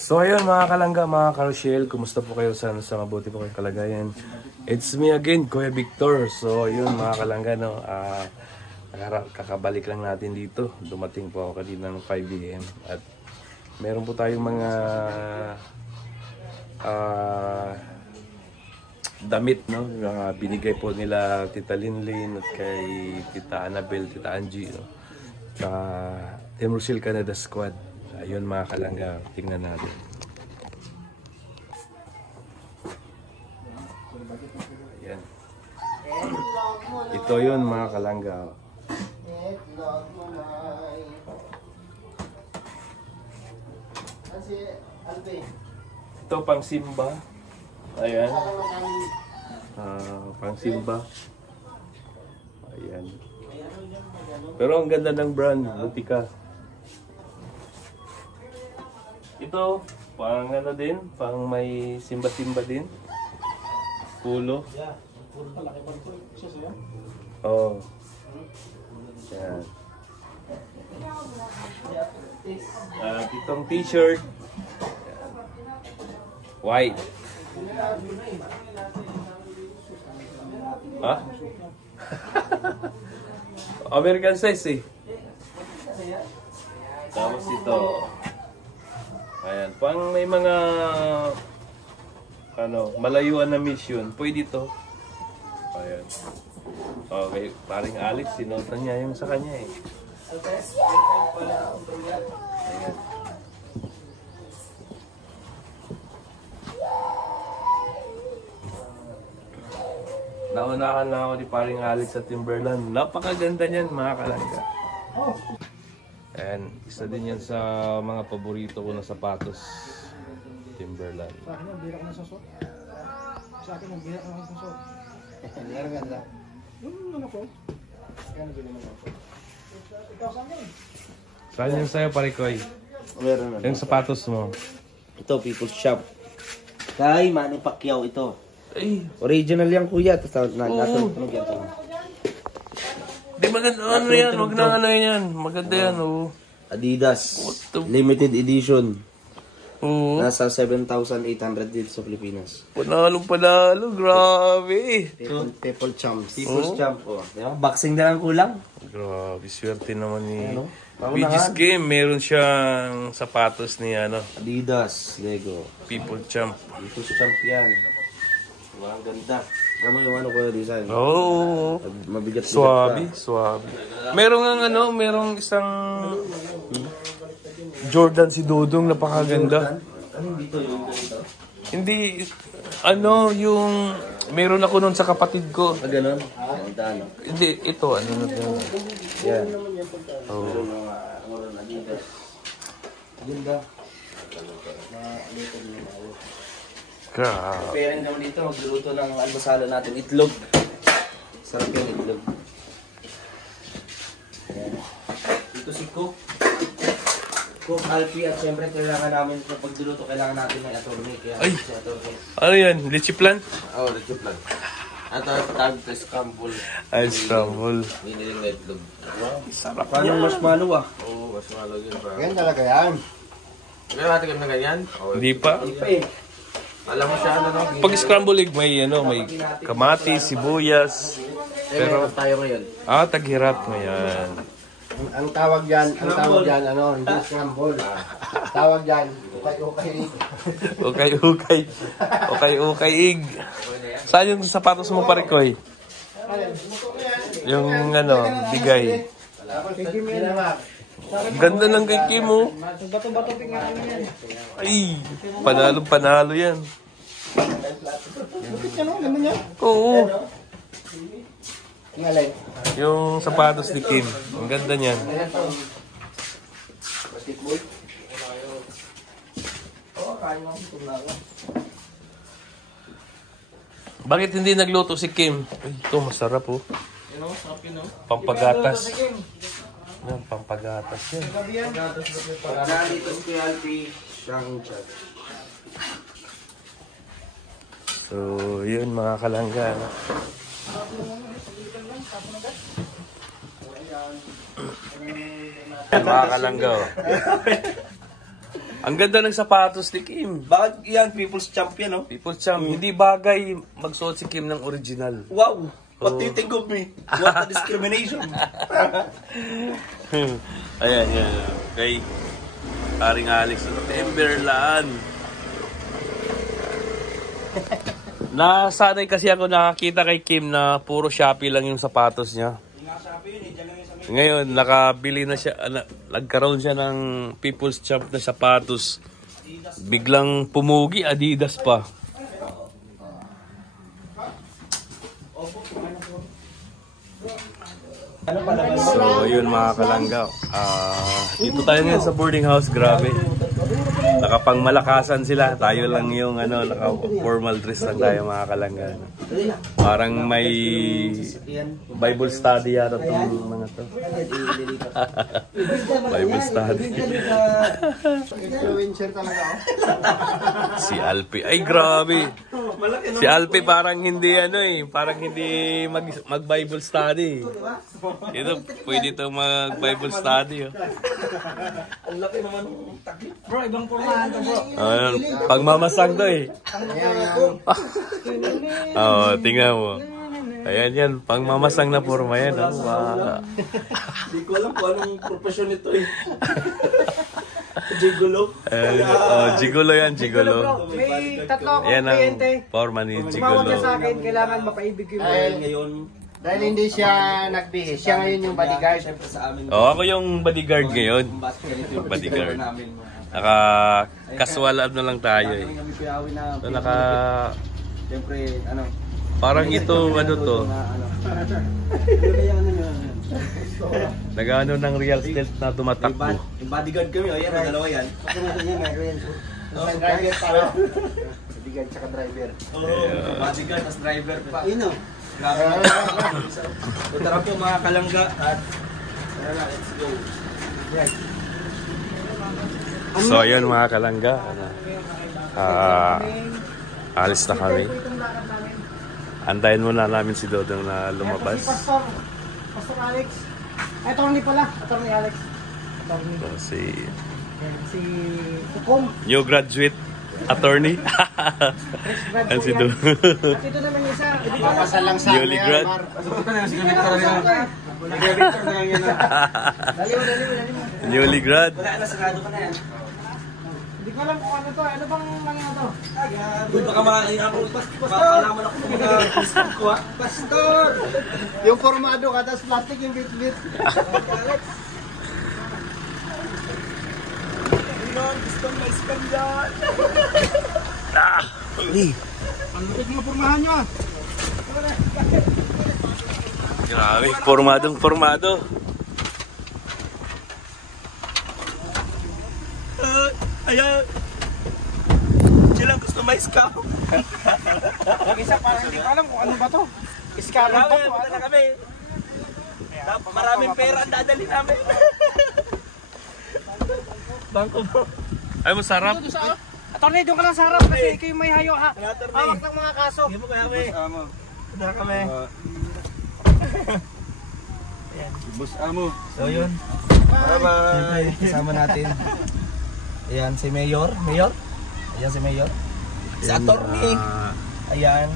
So ayun mga kalangga, mga karoshel, kumusta po kayo? Sana sa mabuti po kayong kalagayan. It's me again, Kuya Victor. So ayun mga kalangga, no, kakabalik lang natin dito. Dumating po ako kanina ng 5 AM at meron po tayong mga damit, no, binigay po nila Tita Linlin at kay Tita Annabel, Tita Angie, no, sa Team Rochelle Canada Squad. Ayun mga kalangga, tingnan natin. Ayan. Ito yun mga kalangga. Ito pang Simba. Ayan. Pang Simba. Ayan. Pero ang ganda ng brand, Butika. Ito, pang ano din, pang may simba-simba din. Pulo. Oh. Yan. Itong t-shirt. White. Ha? American size eh. Tapos ito. Ayan, pang may mga malayuan na mission, pwede ito. Ayan. Okay, paring Alex, sinota niya yung sa kanya eh. Ayan. Naunahan na ako ni paring Alex sa Timberland. Napakaganda niyan mga kalangga. And isa din yan sa mga paborito ko na sapatos. Timberland. Sa akin ang birak na sasot. Sa akin ang birak na sasot. Hindi ka ganda. Ano po? Kaya na bilhin mo po. Ikaw saan yun? Saan yung sa'yo parikoy? Meron na. Yung sapatos mo. Ito, People's Shop. Kay Manny Pacquiao ito. Ay! Original yan kuya. Tapos natin yan. Di maganda ano yan, wag na ano yan. Maganda yan, oh. Adidas. What the- Limited edition. Oo. Nasa 7,800 dito sa Pilipinas. Panalo, grabe. People Champs. People's Champ. Oh. Diba? Boxing na lang kulang. Grabe, swerte naman ni Ano? BG's Game. Meron siyang sapatos ni Adidas. Lego. People Champ. People's Champ yan. Diba? Ang ganda. Kamo yung ko yung design. Oo. Mabigat-bigat Suwabe. Merong isang Jordan si Dodong, napakaganda. Ano dito yung ganito? Hindi, yung meron ako nun sa kapatid ko. Ganon? Ganda, no? Hindi, ito, na to. Yan. Oh. Adidas. Ganda. Grabe. Pairing naman dito, magluluto ng almasala natin. Itlog. Sarap yung itlog. Ayan. Dito si Cook. Cook, Alfie, at siyempre kailangan namin sa pagluluto, kailangan natin ng attorney. Kaya Ay! si attorney. Ano yan? Lychee plant? Oo, ito plan. At tag to scramble. Ay, scramble. Biniling na itlog. Wow. Sarap Parang yan. marshmallow ah. Oo, mas malagyan pa. Ganyan talaga yan. Kaya natin kami na ganyan? Hindi pa. Hindi pa eh. Alam mo siya, ano? Pag scramble egg, may kamatis, sibuyas. Pero tayo ngayon. Taghirap mo yan. Ang tawag dyan, hindi scramble. Tawag dyan, ukay-ukay. Okay, ig. Saan yung sapatos mo parikoy? Yung bigay. Ganda ng kay Kim mo. Bato-bato tingnan mo yan. Ay, panalo yan. Lupit yan, ganda niya. Oo. Ang alay. Yung sapatos ni Kim. Ang ganda niyan. Basketball. Oo, kain ako ito na ako. Bakit hindi nagluto si Kim? Ay, ito masarap oh. Pampagatas. Yan, pampagatas yan. Nandito si Kuya Alfie, siyang chat. So, yun mga kalangga. Mga kalangga. Ang ganda ng sapatos ni Kim. Bakit yan? People's Champion, no? People's Champ, hindi bagay magsuot si Kim ng original. Wow! What do you think of me? What a discrimination! Ayan, yan. Kay Paring Alex sa Timberland. Nasanay kasi ako nakakita kay Kim na puro Shopee lang yung sapatos niya. Ngayon, nakabili na siya, nagkaroon siya ng People's Champ na sapatos. Biglang pumugi, Adidas pa. So, yun mga kalangga. Dito tayo ngayon sa boarding house, grabe. Nakapangmalakasan sila. Tayo lang yung naka-formal dress lang tayo mga kalangga. Parang may Bible study yata itong mga to. Bible study. Influencer talaga ako. Si Alpi. Ay, grabe. Si Alpi parang hindi parang hindi mag-Bible study. Ito, pwede ito mag-Bible study. Ang laki naman ng takip. Bro, ibang pormahan to, bro. Pagmamasang to eh. Tingnan mo. Ayan yan, pangmamasang na forma yan. Hindi ko alam kung anong profesyon nito eh. Gigolo. Gigolo yan, gigolo. May tatlo akong Yan ang kliyente. forma ni Tumawag Gigolo. niya sa akin, kailangan mapaibig yung Ngayon, dahil hindi siya nagbihis, siya ngayon yung bodyguard. siyempre sa amin. Ako yung bodyguard ngayon. Bodyguard. Casual lang tayo eh. Kami pinawin na. So, Siyempre, parang ito, to. Nag-ano ng real estate na tumatakbo. Yung bodyguard kami, yan, dalawa yan. Driver para. Bodyguard tsaka driver. Bodyguard, tas driver pa. Ino. Tara po mga kalangga at let's go. So ayun mga kalangga. Alis na kami. Antayin muna namin si Dodong na lumabas. Pastor Alex. Attorney pala. Attorney Alex. Attorney. So, Si Tukom. new graduate attorney. And si Dodong. At ito naman yung isa. Kasal lang sa Newly grad. Newly grad. Wala na, sarado ka na yan. Hindi ko alam kung ano to. Ano bang mga to? Uy, baka makalaman ako ng mga Facebook ko ha. Pastor! Yung formado ka, tapos plastic yung bit-bit. Gusto may spam dyan. Ang lupit mga formahan nyo ah. Grabe, formadong formado. Ayan. Silang customize ka. Isa parang hindi ko alam kung ano ba to. Iskaran pa to. Wala kami. Maraming pera ang dadali namin. Bangko bro. Ay, masarap. Attorney, doon ka lang sa harap kasi ikaw yung may hayo ha. Hawak ng mga kaso. Hindi mo kaya kami. Wala kami. Bus amo. So yun. Bye-bye. Kasama natin. Ayan si Mayor. Mayor? Ayan si Mayor. Si Attorney. Ayan.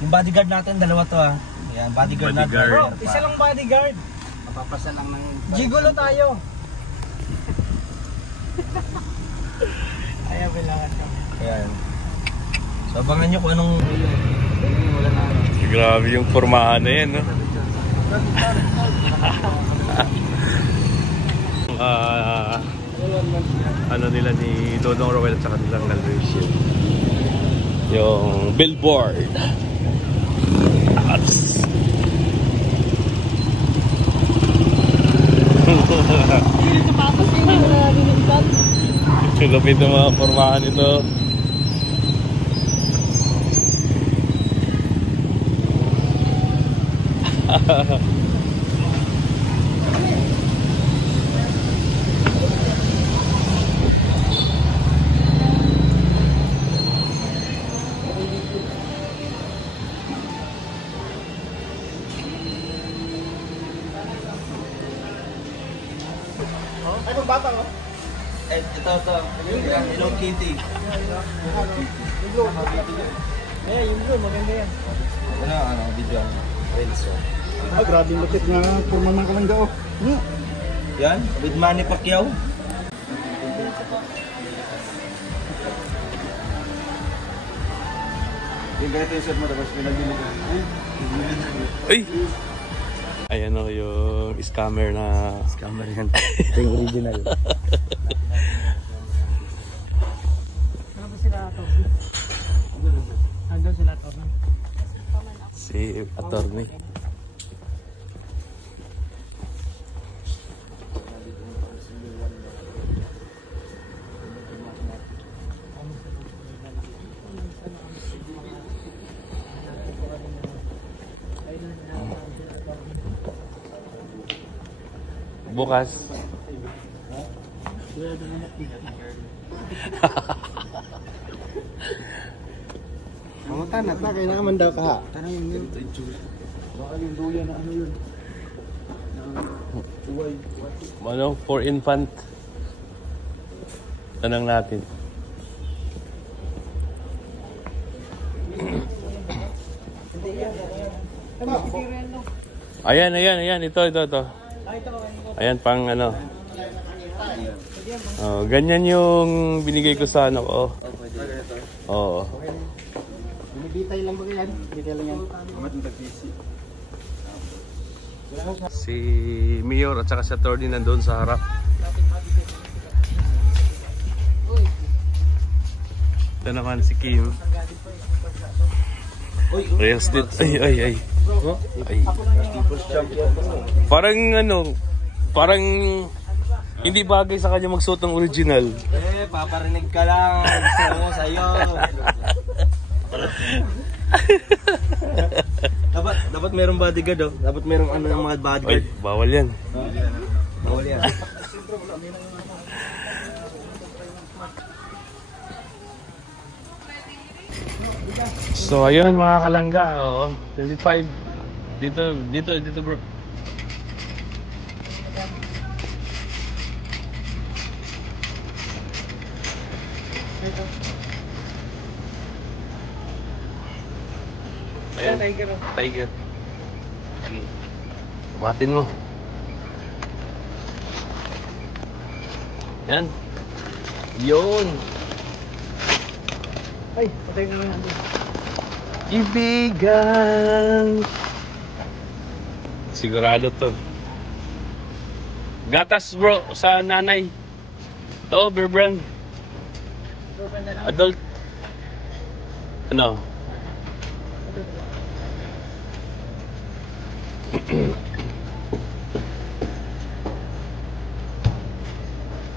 Yung bodyguard natin, dalawa to ha. Ayan, bodyguard natin. Bodyguard. Bro, isa lang bodyguard. Mapapasa lang ng... Gigolo tayo. Ayaw, kailangan ko. Ayan. So abangan nyo kung anong... Grabe yung formahan na yan, no? Ano nila ni Dodong Roel at saka nilang Calvation. Yung billboard. Lupit ng mga formahan ito. Ay, kung bata oh. Ito to. Hello Kitty. Eh, yung blue, maganda yan. Ano, video. Renzo. Ah, grabe yung lupit nga. Pumamang ka lang daw. Yan, with Manny Pacquiao. Yung ganito yung set mo, tapos pinagbinig ko. Ay! Ayan o yung scammer na... Scammer yan. Ito yung original. Ano ba sila ito? Andun sila ito. Si attorney. Bukas. Mga tanat na, kailangan man daw ka ha. Tanang yun. Baka yung duya na ano yun. Ano? For infant. Tanang natin. Ayan. Ito. Ayan, pang ano. Oh, ganyan yung binigay ko sa ano ko. Oo. Binibitay lang ba yan? Binibitay lang yan. Amat ng tag-PC. Si Mayor at saka si attorney nandun sa harap. Ito naman si Kim. Real estate. Ay. Parang ano, parang hindi bagay sa kanya magsuot ng original. Paparinig ka lang. Gusto mo sa'yo. dapat merong bodyguard oh. Dapat merong ano ng mga bodyguard. Ay, bawal yan. Bawal yan. So ayun mga kalangga, 25. Dito bro. Ayan, tiger. Buhatin mo. Yan. Yun. Ay, patay ka nga. Ibigan. Sigurado to. Gatas bro sa nanay. To, Bear Brand. Adult. Ano?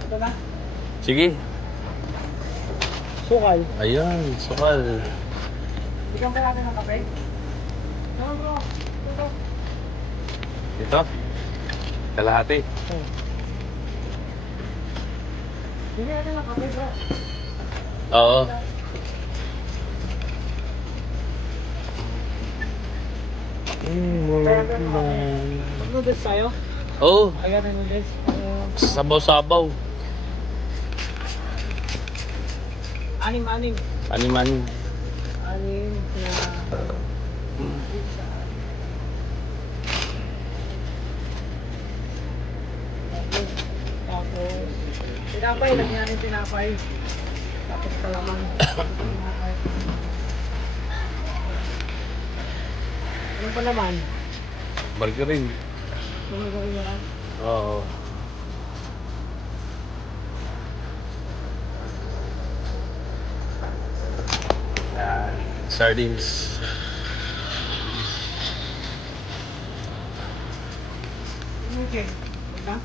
Ito na. Sige. Sukal. Ayan, sukal. Bigyan ba natin ng kape? Ano bro? Ito. Ito. Kalahati. Bigyan natin ng kape bro. Oo. Mag-noodles tayo? Oo. Ayan ang noodles. Sabaw-sabaw. Anim. Anim-anim. Anim na... Tapos... Tinapay, lagyan natin tinapay. Tapos kalaman. Tinapay. Ano pa naman? Margarine. Mga gawin yan. Oo. Sardines. Okay. Wala?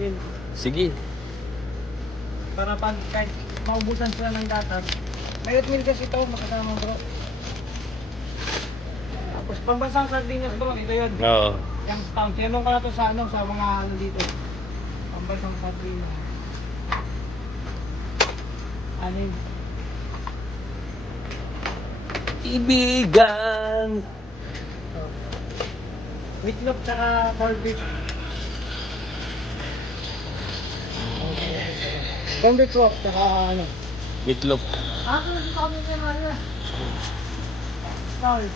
Yun. Sige. Para pag kahit maubusan sila ng gatas. May oatmeal kasi ito, makasama bro. Tapos pambansang sardinas bro, ito yun. Oo. Yung pound. Tinanong ka na to sa ano, sa mga ano dito. Pambansang sardinas. Anin. Ibigan. Meatloaf tsaka corned beef. Corned beef po, saka ano. Meatloaf. Dito kami kay Maria. Sorry.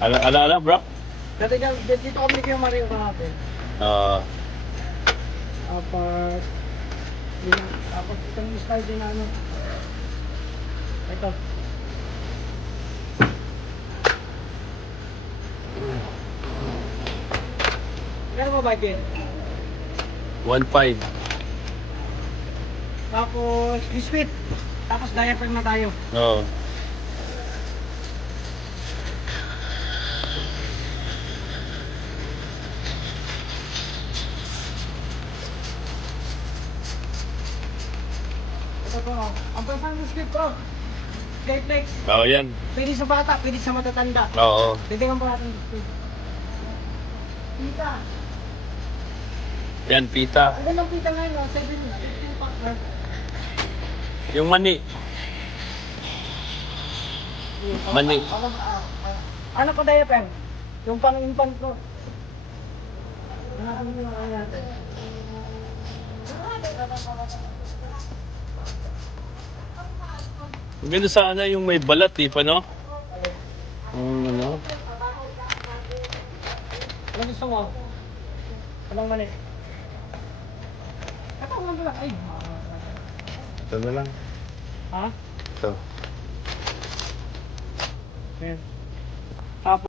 Ala, bro? Dito kami kay Maria kahapon. Tapos itong style din na ano. Ito. Kaya mo ba kin? 1.5. Tapos biscuit. Tapos diaper na tayo. Oo. Ito po. Ang pansang biscuit ko. Skyflex. Oo, yan. Pwede sa bata, pwede sa matatanda. Oo. Pwede kang bata ng biscuit. Pita. Yan, pita. Ang gandang pita ngayon, no? 7 pack na. Yung mani. Mani. Ano pa diaper? Yung pang-impan ko. Hanapin mo yung ano natin. Maganda sana yung may balat, eh, pa, no? Ano? Ano gusto mo? Anong mali? Katawan mo lang. Ay. Ito na lang. Ha? Ito. Ayan. Tapos.